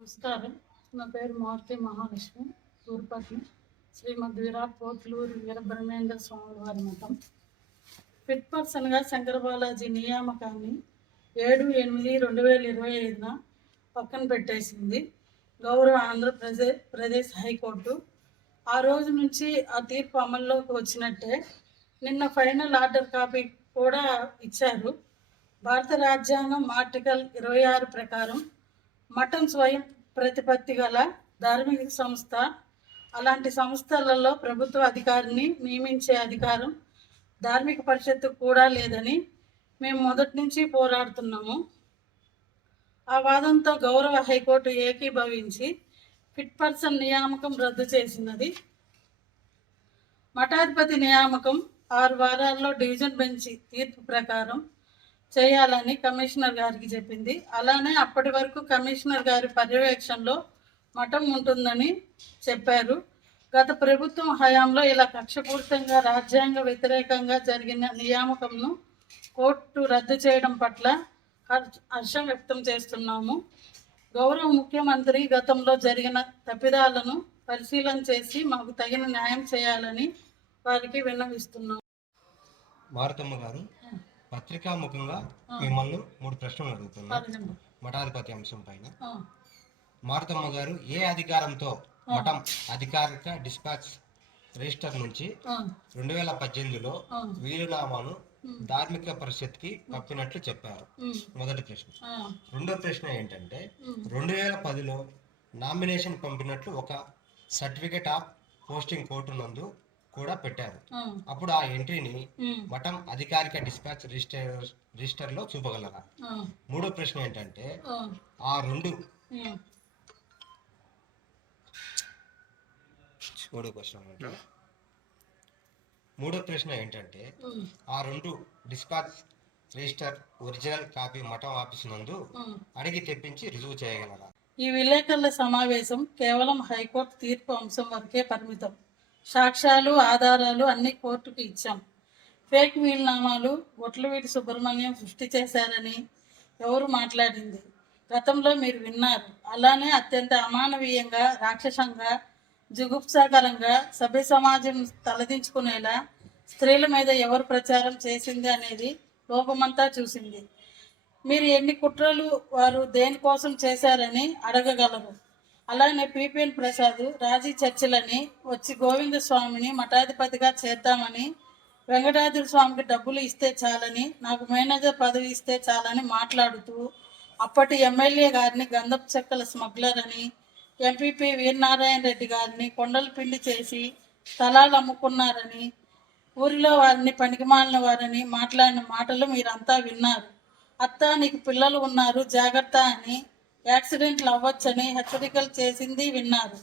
నమస్కారం. నా పేరు మారుతి మహాలక్ష్మి తూర్పతి. శ్రీమద్ విరాట్ పోతులూరి వీరబ్రహ్మేంద్ర స్వామి వారి మఠం. ఫిట్ పర్సన్గా శంకరబాలాజీ నియామకాన్ని ఏడు ఎనిమిది రెండు వేల ఇరవై ఐదున పక్కన పెట్టేసింది. గౌరవ ఆంధ్రప్రదేశ్ ప్రదేశ్ హైకోర్టు. ఆ రోజు నుంచి ఆ తీర్పు అమల్లోకి వచ్చినట్టే నిన్న ఫైనల్ ఆర్డర్ కాపీ కూడా ఇచ్చారు. భారత రాజ్యాంగం ఆర్టికల్ ఇరవై ఆరు ప్రకారం మఠం స్వయం ప్రతిపత్తి గల ధార్మిక సంస్థ. అలాంటి సంస్థలలో ప్రభుత్వ అధికారిని నియమించే అధికారం ధార్మిక పరిషత్తు కూడా లేదని మేము మొదటి నుంచి పోరాడుతున్నాము. ఆ వాదంతో గౌరవ హైకోర్టు ఏకీభవించి ఫిట్ పర్సన్ నియామకం రద్దు చేసినది. మఠాధిపతి నియామకం ఆరు వారాల్లో డివిజన్ బెంచ్ తీర్పు ప్రకారం చేయాలని కమిషనర్ గారికి చెప్పింది. అలానే అప్పటి వరకు కమిషనర్ గారి పర్యవేక్షణలో మఠం ఉంటుందని చెప్పారు. గత ప్రభుత్వం హయాంలో ఇలా కక్షపూరితంగా రాజ్యాంగ వ్యతిరేకంగా జరిగిన నియామకంను కోర్టు రద్దు చేయడం పట్ల హర్ష- హర్షం వ్యక్తం చేస్తున్నాము. గౌరవ ముఖ్యమంత్రి గతంలో జరిగిన తప్పిదాలను పరిశీలన చేసి మాకు తగిన న్యాయం చేయాలని వారికి విన్నవిస్తున్నాము. మారుతమ్మ గారు. పత్రికాముఖంగా మిమ్మల్ని మూడు ప్రశ్నలు అడుగుతున్నా. మఠాధిపతి అంశం పైన. మారుతమ్మ గారు ఏ అధికారంతో మఠం అధికారిక డిస్పాచ్ రిజిస్టర్ నుంచి రెండు వేల పద్దెనిమిదిలో వీలునామాను ధార్మిక పరిషత్కి పంపినట్లు చెప్పారు. మొదటి ప్రశ్న. రెండో ప్రశ్న ఏంటంటే రెండు వేల పదిలో నామినేషన్ పంపినట్లు ఒక సర్టిఫికేట్ ఆఫ్ పోస్టింగ్ కోర్టు నందు కూడా పెట్టారు. అప్పుడు ఆ ఎంట్రీని మఠం అధికారిక డిస్పాచ్ రిజిస్టర్ రిజిస్టర్లో చూపగలరా? ఆ, మూడో ప్రశ్న ఏంటంటే ఆ, రెండు మూడో ప్రశ్న ఏంటంటే మూడో ప్రశ్న ఏంటంటే ఆ రెండు డిస్పాచ్ రిజిస్టర్ ఒరిజినల్ కాపీ మఠం ఆఫీస్ నందు. అడిగి తెప్పించి రుజువు చేయగలరా? ఈ విలేకరుల సమావేశం కేవలం హైకోర్టు తీర్పు అంశం వరకే పరిమితం. సాక్ష్యాలు ఆధారాలు అన్ని కోర్టుకు ఇచ్చాం. ఫేక్ వీలునామాలు ఒట్లవీటి సుబ్రహ్మణ్యం సృష్టి చేశారని ఎవరు మాట్లాడింది? గతంలో మీరు విన్నారు. అలానే అత్యంత అమానవీయంగా రాక్షసంగా జుగుప్సాకరంగా సభ్య సమాజం తలదించుకునేలా స్త్రీల మీద ఎవరు ప్రచారం చేసింది అనేది లోకమంతా చూసింది. మీరు ఎన్ని కుట్రలు వారు దేనికోసం చేశారని అడగగలరు. అలానే పిపిఎన్ ప్రసాద్ రాజీ చర్చిలని వచ్చి గోవింద స్వామిని మఠాధిపతిగా చేద్దామని వెంకటాద్రి స్వామికి డబ్బులు ఇస్తే చాలని నాకు మేనేజర్ పదవి ఇస్తే చాలని మాట్లాడుతూ అప్పటి ఎమ్మెల్యే గారిని గంధపు చెక్కల స్మగ్లర్ అని ఎంపీపీ వీరనారాయణ రెడ్డి గారిని కొండలు పిండి చేసి స్థలాలు అమ్ముకున్నారని ఊరిలో వారిని పనికిమాలిన వారని మాట్లాడిన మాటలు మీరంతా విన్నారు. అత్త నీకు పిల్లలు ఉన్నారు జాగ్రత్త అని యాక్సిడెంట్లు అవ్వచ్చని హెచ్చరికలు చేసింది విన్నారు.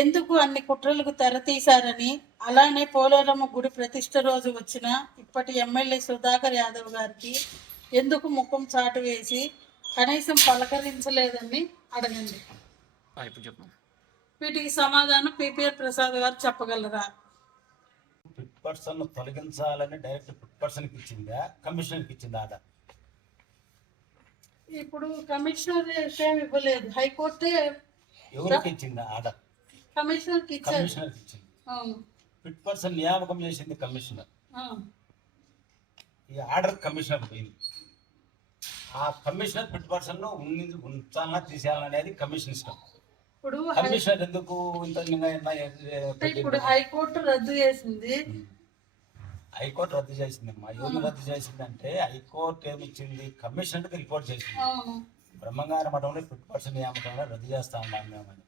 ఎందుకు అన్ని కుట్రలకు తెర తీశారని? అలానే పోలేరమ్మ గుడి ప్రతిష్ట రోజు వచ్చిన ఇప్పటి ఎమ్మెల్యే సుధాకర్ యాదవ్ గారికి ఎందుకు ముఖం చాటు వేసి కనీసం పలకరించలేదని అడగండి. వీటికి సమాధానం పిపిఆర్ ప్రసాద్ గారు చెప్పగలరా? ఫిట్ పర్సన్ తొలగించాలని డైరెక్ట్ ఫిట్ పర్సన్కి ఇచ్చిందా? కమిషనర్కి ఇచ్చిందా ఆర్డర్ ఇప్పుడు కమిషనర్ ఏమి ఇవ్వలేదు. హైకోర్టే ఎవరికి ఇచ్చిందా? ఆర్డర్ కమిషనర్కి ఇచ్చారు. కమిషనర్కి ఇచ్చింది. అవును. ఫిట్ పర్సన్ నియామకం చేసింది కమిషనర్. ఈ ఆర్డర్ కమిషనర్ పోయింది. ఆ కమిషనర్ ఫిట్ పర్సన్ ఉన్ని ఉంచాలన్నా తీసేయాలనేది కమిషన్ ఇష్టం. ఇప్పుడు కమిషనర్ ఎందుకు ఇంత ఇప్పుడు హైకోర్టు రద్దు చేసింది. హైకోర్టు రద్దు చేసిందమ్మా. ఎవరు రద్దు చేసిందంటే హైకోర్టు ఏమి ఇచ్చింది కమిషనర్కి రిపోర్ట్ చేసింది. బ్రహ్మంగారి మఠంలో ఫిట్ పర్సన్ నియామకంలో రద్దు చేస్తా ఉన్నాం మేమని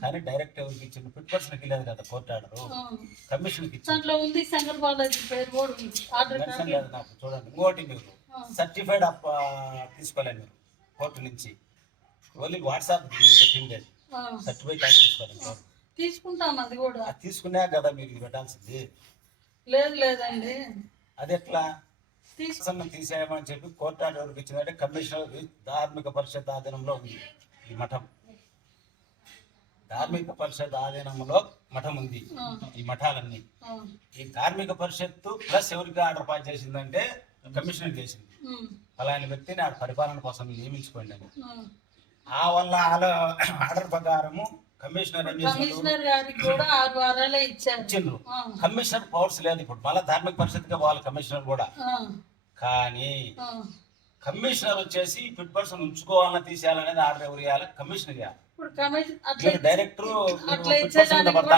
కానీ డైరెక్ట్ ఎవరికి ఇచ్చింది? ఫిట్ పర్సన్కి లేదు కదా కోర్టు ఆర్డర్. Mention copy. లేదు నాకు. చూడండి. ఇంకోటి మీరు. సర్టిఫైడ్ అప్ తీసుకోలేదు మీరు కోర్టు నుంచి. ఓన్లీ వాట్సాప్ పెట్టిండే ఆ, సర్టిఫైడ్ తీసుకోలేదు. తీసుకుంటాం అది కూడా. తీసుకున్నా కదా మీరు పెట్టాల్సింది. లేదు లేదండి. అది ఎట్లా తీసు ప్రసన్నం తీసేయమని చెప్పి కోర్టు ఆర్డర్ ఎవరికి ఇచ్చిందంటే కమిషనర్ ధార్మిక పరిషత్ ఆధీనంలో ఉంది ఈ మఠం. ధార్మిక పరిషత్ ఆధీనంలో మఠం ఉంది ఆ, ఈ మఠాలన్నీ. ఆ, ఈ ధార్మిక పరిషత్తు ప్లస్ ఎవరికి ఆర్డర్ పాస్ చేసిందంటే కమిషనర్ చేసింది. అలాంటి వ్యక్తిని ఆడ పరిపాలన కోసం నియమించుకోండి. ఆ వల్ల వాళ్ళ ఆర్డర్ ప్రకారము కమిషనర్ గారికి కూడా ఆరు వారాలే ఇచ్చారు. కమిషనర్ పవర్స్ లేదు ఇప్పుడు. మళ్ళీ ధార్మిక పరిషత్గా వాళ్ళ కమిషనర్ కూడా. కానీ. కమిషనర్ వచ్చేసి ఫిట్ పర్సన్ ఉంచుకోవాలని తీసేయాలనేది ఆర్డర్ ఎవరు ఇవ్వాలి కమిషనర్ మీరు డైరెక్టర్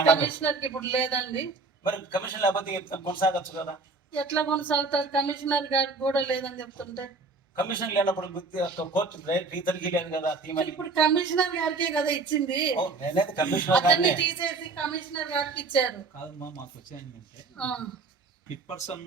కమిషనర్ ఇప్పుడు లేదండి. మరి కమిషన్ లేకపోతే కొనసాగచ్చు కదా? ఎట్లా కొనసాగుతారు? కమిషనర్ గారికి కూడా లేదని చెప్తుంటే. కమిషన్ లేనప్పుడు గుర్తు- కోర్టు ఇతనికి లేదు కదా ఇప్పుడు కమిషనర్ గారికే కదా ఇచ్చింది. ఓ, నేనైతే కమిషనర్ తీసేసి కమిషనర్ గారికి ఇచ్చారు. కాదమ్మా మాకు వచ్చేయండి అంటే ఆ, ఫిట్ పర్సన్